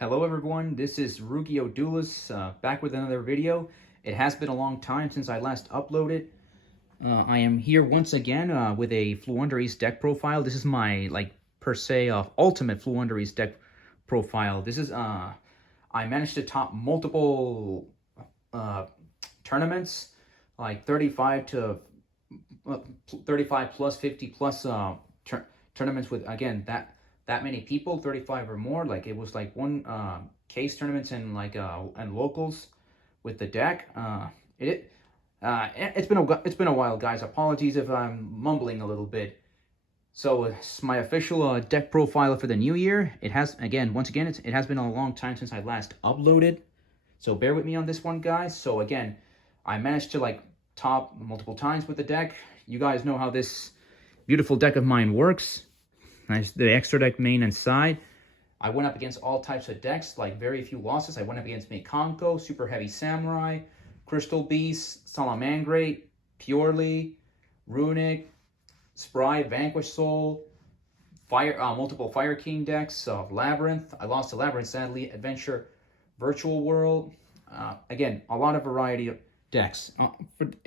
Hello everyone, this is Floowandereeze back with another video. It has been a long time since I last uploaded. I am here once again with a Floowandereeze deck profile. This is my, per se, ultimate Floowandereeze deck profile. This is, I managed to top multiple tournaments, like 35 plus 50 plus tournaments with, again, that many people, 35 or more. Like it was like one case tournaments and and locals with the deck. It's been a while, guys. Apologies if I'm mumbling a little bit. So it's my official deck profile for the new year. It has it has been a long time since I last uploaded, so bear with me on this one, guys. So again, I managed to top multiple times with the deck. You guys know how this beautiful deck of mine works. The extra deck main and side. I went up against all types of decks, like very few losses. I went up against Mekonko, Super Heavy Samurai, Crystal Beast, Salamangreat, Purely, Runic, Spry, Vanquish Soul, multiple Fire King decks, Labyrinth. I lost to Labyrinth, sadly. Adventure, Virtual World. Again, a lot of variety of decks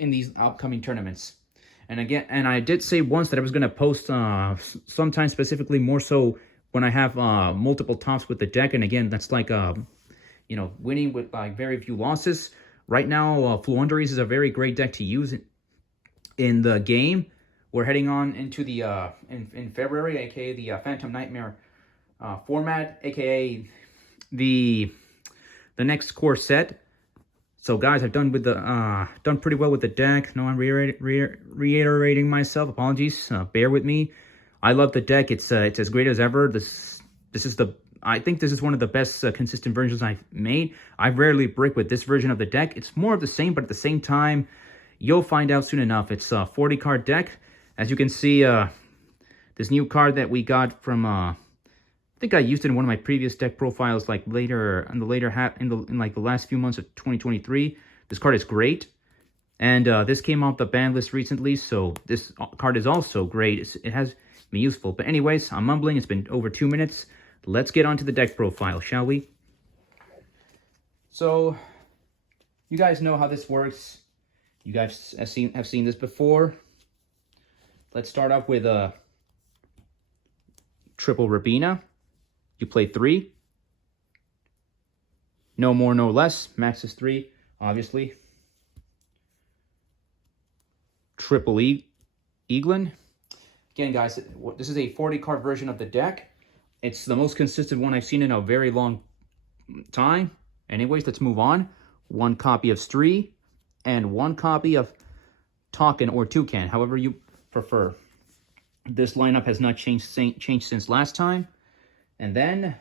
in these upcoming tournaments. And again, I did say once that I was going to post sometime specifically more so when I have multiple tops with the deck. And again, that's winning with very few losses. Right now, Floowandereeze is a very great deck to use in the game. We're heading on into the in February, aka the Phantom Nightmare format, aka the next core set. So guys, I've done pretty well with the deck. No, I'm reiterating myself. Apologies. Bear with me. I love the deck. It's as great as ever. I think this is one of the best consistent versions I've made. I rarely break with this version of the deck. It's more of the same, but at the same time, you'll find out soon enough. It's a 40 card deck. As you can see, this new card that we got from I think I used it in one of my previous deck profiles, in the last few months of 2023. This card is great, and this came off the ban list recently, so this card is also great. It has been useful. But anyways, I'm mumbling. It's been over 2 minutes. Let's get on to the deck profile, shall we? So, you guys know how this works. You guys have seen this before. Let's start off with a triple Rabina. You play 3. No more, no less. Max is 3, obviously. Triple Eaglin. Again, guys, this is a 40-card version of the deck. It's the most consistent one I've seen in a very long time. Anyways, let's move on. 1 copy of Stree and 1 copy of Talkin or Toucan, however you prefer. This lineup has not changed since last time. And then,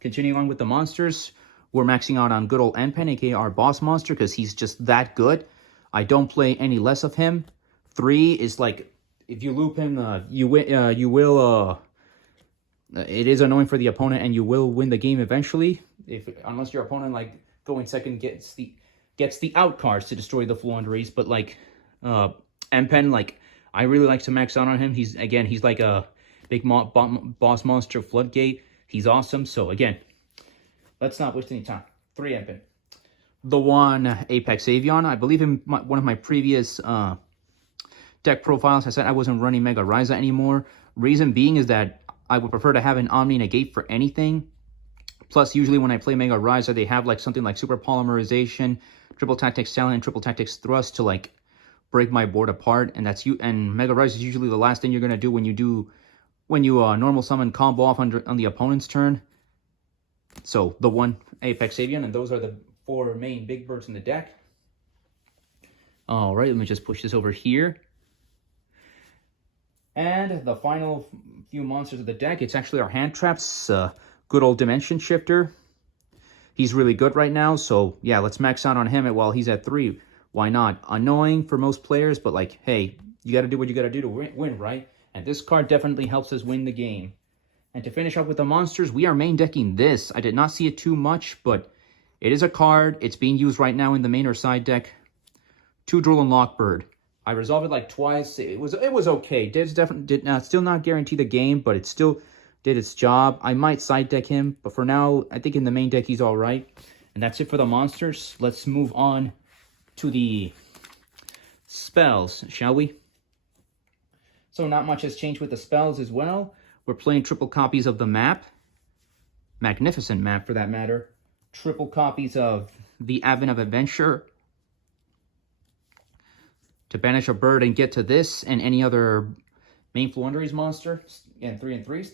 continuing on with the monsters, we're maxing out on good old N-Pen, aka our boss monster, because he's just that good. I don't play any less of him. 3 is like, if you loop him, it is annoying for the opponent, and you will win the game eventually, unless your opponent, going second, gets the out cards to destroy the Floowandereeze. But, N-Pen, I really like to max out on him. He's like a big boss monster, Floodgate. He's awesome. So, again, let's not waste any time. 3 N-Pen. The 1 Apex Avion. I believe in one of my previous deck profiles, I said I wasn't running Mega Ryza anymore. Reason being is that I would prefer to have an Omni Negate for anything. Plus, usually when I play Mega Ryza, they have something like Super Polymerization, Triple Tactics Talent, and Triple Tactics Thrust to break my board apart. And and Mega Ryza is usually the last thing you're gonna do when you normal summon combo off on the opponent's turn. So the 1 Apex Avion, and those are the 4 main big birds in the deck. All right, let me just push this over here. And the final few monsters of the deck, it's actually our hand traps. Good old Dimension Shifter. He's really good right now, so yeah, let's max out on him while he's at 3. Why not? Annoying for most players, but hey, you got to do what you got to do to win, right? And this card definitely helps us win the game. And to finish up with the monsters, we are main decking this. I did not see it too much, but it is a card. It's being used right now in the main or side deck. 2 Droll and Lockbird. I resolved it twice. It was okay. Divs definitely still not guarantee the game, but it still did its job. I might side deck him, but for now, I think in the main deck he's all right. And that's it for the monsters. Let's move on to the spells, shall we? So not much has changed with the spells as well. We're playing triple copies of the map. Magnificent map, for that matter. Triple copies of the Advent of Adventure. To banish a bird and get to this and any other main Floowandereeze monster. Again, 3 and 3.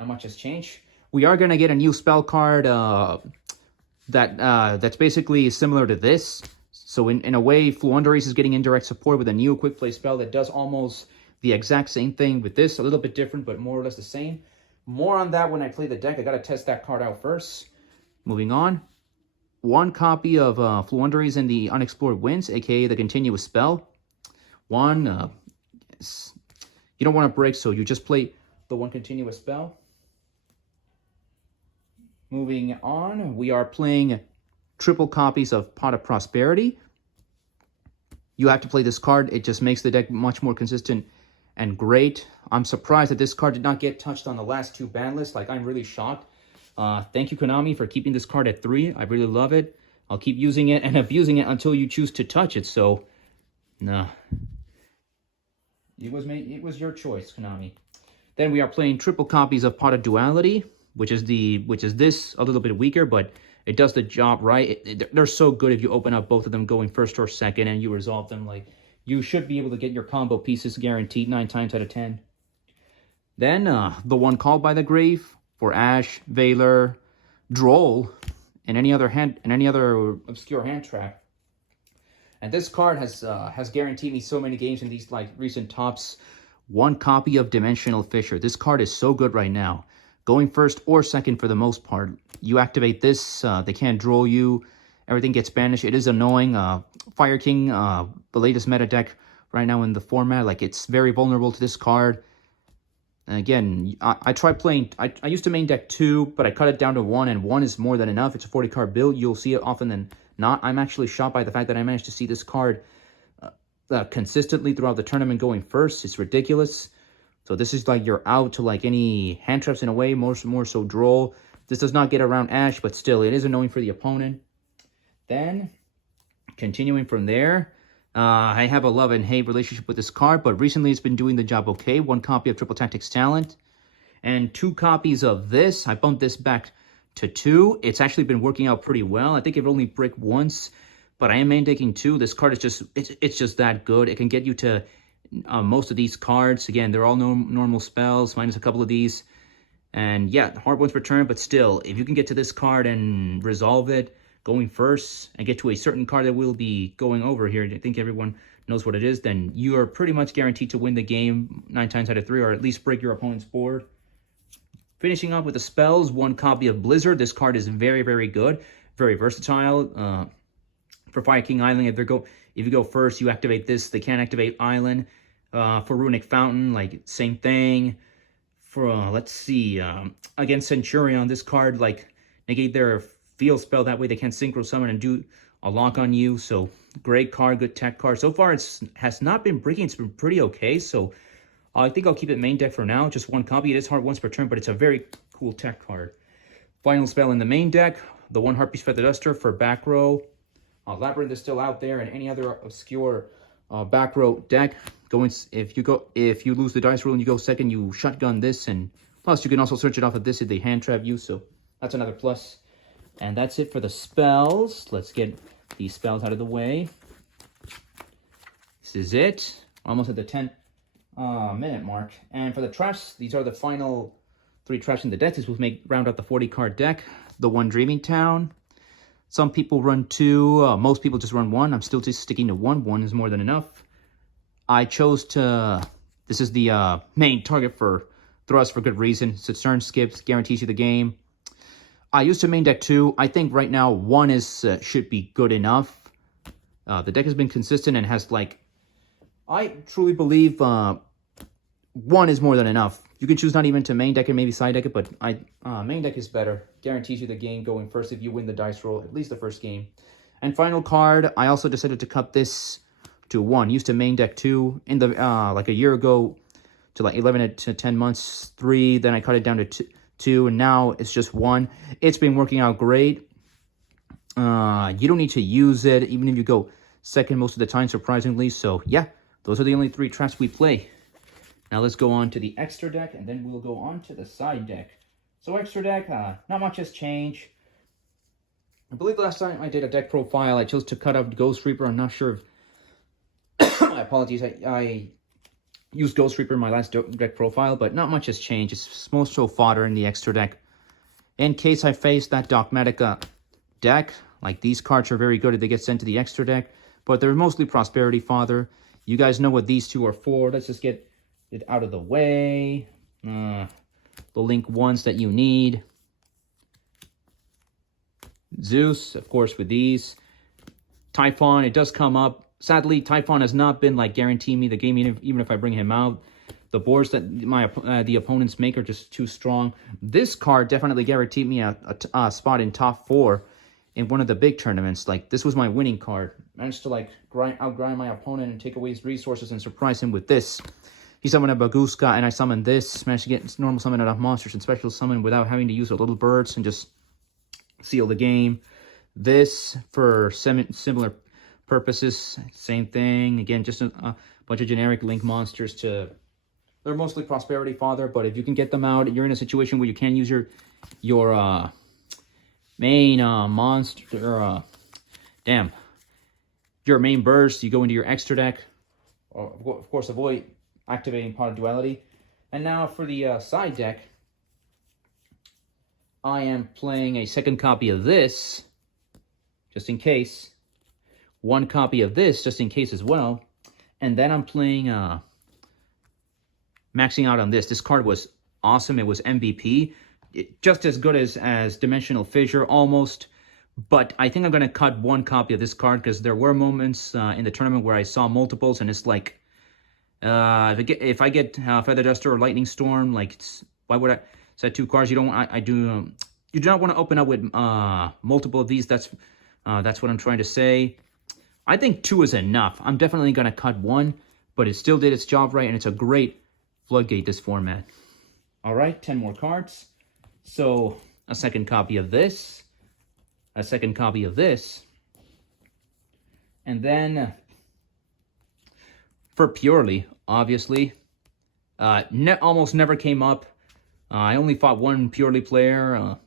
Not much has changed. We are going to get a new spell card that's basically similar to this. So in a way, Floowandereeze is getting indirect support with a new quick play spell that does almost the exact same thing with this. A little bit different, but more or less the same. More on that when I play the deck. I got to test that card out first. Moving on. One copy of Floowandereeze in the Unexplored Winds, aka the continuous spell. One, you don't want to break, so you just play the one continuous spell. Moving on, we are playing triple copies of Pot of Prosperity. You have to play this card. It just makes the deck much more consistent and great. I'm surprised that this card did not get touched on the last 2 ban lists. Like, I'm really shocked. Thank you, Konami, for keeping this card at 3. I really love it. I'll keep using it and abusing it until you choose to touch it. So, nah. It was your choice, Konami. Then we are playing triple copies of Pot of Duality, which is this, a little bit weaker, but it does the job right. They're so good if you open up both of them going first or second and you resolve them. Like, you should be able to get your combo pieces guaranteed 9 times out of 10. Then the one Called by the Grave for Ash, Valor, Droll, and any other obscure hand trap. And this card has guaranteed me so many games in these like recent tops. One copy of Dimensional Fisher. This card is so good right now. Going first or second for the most part. You activate this, they can't draw you. Everything gets banished. It is annoying. Fire King, the latest meta deck right now in the format. Like, it's very vulnerable to this card. And again, I tried playing... I used to main deck 2, but I cut it down to 1, and 1 is more than enough. It's a 40-card build. You'll see it often than not. I'm actually shocked by the fact that I managed to see this card consistently throughout the tournament going first. It's ridiculous. So this is like you're out to like any hand traps in a way, more so Droll. This does not get around Ash, but still, it is annoying for the opponent. Then, continuing from there, I have a love and hate relationship with this card, but recently it's been doing the job okay. One copy of Triple Tactics Talent, and 2 copies of this. I bumped this back to 2. It's actually been working out pretty well. I think it only bricked once, but I am main decking 2. This card is just, it's just that good. It can get you to most of these cards. Again, they're all normal spells, minus a couple of these. And yeah, hard ones return, but still, if you can get to this card and resolve it, going first, and get to a certain card that we'll be going over here, I think everyone knows what it is, then you are pretty much guaranteed to win the game 9 times out of 3, or at least break your opponent's board. Finishing up with the spells, 1 copy of Blizzard. This card is very, very good, very versatile. For Fire King Island, if you go first, you activate this. They can't activate Island. For Runic Fountain, like, same thing. For, let's see, against Centurion, this card, like, negate their field spell. That way they can't synchro summon and do a lock on you. So, great card, good tech card. So far, it has not been breaking. It's been pretty okay. So, I think I'll keep it main deck for now. Just 1 copy. It is hard once per turn, but it's a very cool tech card. Final spell in the main deck, the 1 Harpy's Feather Duster for back row. Labyrinth is still out there, and any other obscure back row deck. If you lose the dice roll and you go second, you shotgun this, and plus you can also search it off of this if they hand trap you. So that's another plus. And that's it for the spells. Let's get these spells out of the way. This is it. Almost at the 10-minute mark. And for the traps, these are the final 3 traps in the deck. This will round out the 40-card deck. The 1 Dreaming Town. Some people run 2. Most people just run 1. I'm still just sticking to 1. 1 is more than enough. I chose to... This is the main target for Thrust for good reason. So turn skips, guarantees you the game. I used to main deck 2. I think right now 1 is should be good enough. The deck has been consistent and has like... I truly believe 1 is more than enough. You can choose not even to main deck and maybe side deck it, but main deck is better. Guarantees you the game going first if you win the dice roll, at least the first game. And final card, I also decided to cut this to 1. Used to main deck 2 in the like a year ago. to like 11 to 10 months, 3. Then I cut it down to 2, and now it's just 1. It's been working out great. You don't need to use it, even if you go second most of the time, surprisingly. So yeah, those are the only 3 traps we play. Now let's go on to the extra deck, and then we'll go on to the side deck. So extra deck, not much has changed. I believe last time I did a deck profile, I chose to cut out Ghost Reaper. I'm not sure if... my apologies, I used Ghost Reaper in my last deck profile, but not much has changed. It's mostly fodder in the extra deck. In case I face that Dogmatica deck, like these cards are very good if they get sent to the extra deck, but they're mostly Prosperity Father. You guys know what these 2 are for. Let's just get it out of the way. The link ones that you need. Zeus, of course, with these. Typhon, it does come up. Sadly, Typhon has not been like guaranteeing me the game, even if I bring him out. The boards that the opponents make are just too strong. This card definitely guaranteed me a spot in top 4 in one of the big tournaments. Like, this was my winning card. Managed to like outgrind my opponent and take away his resources and surprise him with this. He summoned a Baguska, and I summoned this. Managed to get normal summon out of monsters and special summon without having to use a little birds and just seal the game. This for similar purposes, same thing. Again, just a bunch of generic link monsters to... They're mostly Prosperity Father, but if you can get them out, you're in a situation where you can't use your main monster, your main burst. You go into your extra deck, or of course avoid activating Pot of Duality. And now for the side deck, I am playing a second copy of this, just in case. 1 copy of this, just in case as well. And then I'm playing, maxing out on this. This card was awesome. It was MVP. Just as good as Dimensional Fissure, almost. But I think I'm going to cut 1 copy of this card, because there were moments in the tournament where I saw multiples, and it's like, if I get Feather Duster or Lightning Storm, like, why would I set 2 cards? You don't want, you do not want to open up with multiple of these. That's what I'm trying to say. I think 2 is enough. I'm definitely going to cut 1, but it still did its job right, and it's a great floodgate, this format. All right, 10 more cards. So a second copy of this, a second copy of this, and then for Purely, obviously, almost never came up. I only fought 1 Purely player,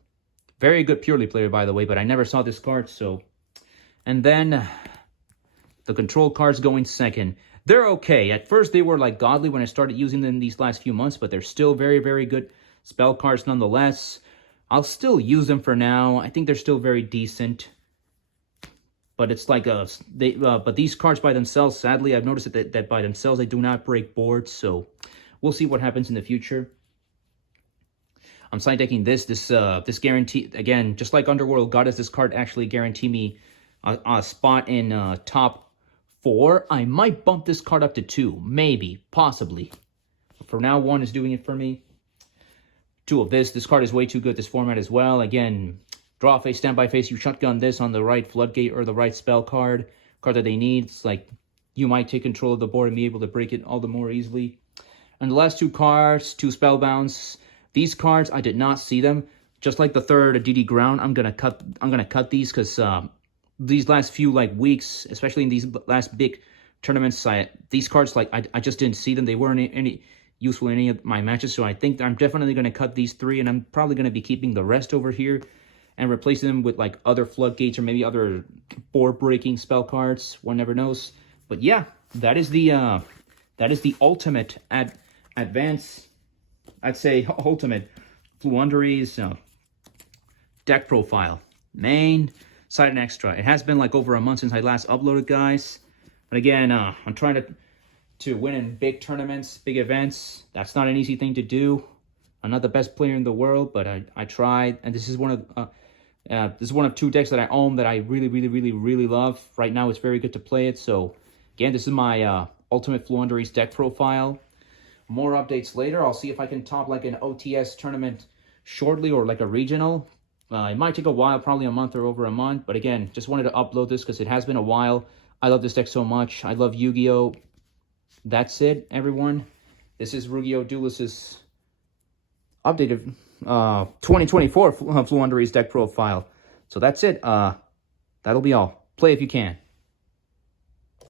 very good Purely player, by the way, but I never saw this card, so... And then the control cards going second. They're okay. At first, they were like godly when I started using them these last few months, but they're still very, very good spell cards nonetheless. I'll still use them for now. I think they're still very decent. But it's like but these cards by themselves, sadly, I've noticed that by themselves, they do not break boards. So we'll see what happens in the future. I'm side decking this guarantee, again, just like Underworld Goddess, this card actually guarantee me a spot in top 4. I might bump this card up to 2, maybe, possibly. For now, 1 is doing it for me. 2 of this. This card is way too good, this format as well. Again, draw face, stand by face. You shotgun this on the right floodgate or the right spell card that they need. It's like you might take control of the board and be able to break it all the more easily. And the last 2 cards, 2 spellbounds. These cards, I did not see them. Just like the third DD Ground, I'm gonna cut these because these last few weeks, especially in these last big tournaments, these cards I just didn't see them. They weren't any useful in any of my matches, so I think I'm definitely gonna cut these 3, and I'm probably gonna be keeping the rest over here and replacing them with other floodgates or maybe other board breaking spell cards. One never knows. But yeah, that is the ultimate advance. I'd say ultimate Floowandereeze deck profile. Main, side, and extra. It has been over a month since I last uploaded, guys. But again, I'm trying to win in big tournaments, big events. That's not an easy thing to do. I'm not the best player in the world, but I tried. And this is one of 2 decks that I own that I really love. Right now, it's very good to play it. So again, this is my ultimate Floowandereeze deck profile. More updates later. I'll see if I can top an OTS tournament shortly, or a regional. It might take a while, probably a month or over a month. But again, just wanted to upload this because it has been a while. I love this deck so much. I love Yu-Gi-Oh! That's it, everyone. This is Yu-Gi-Oh! Duelist's updated 2024 Floowandereeze Deck Profile. So that's it. That'll be all. Play if you can.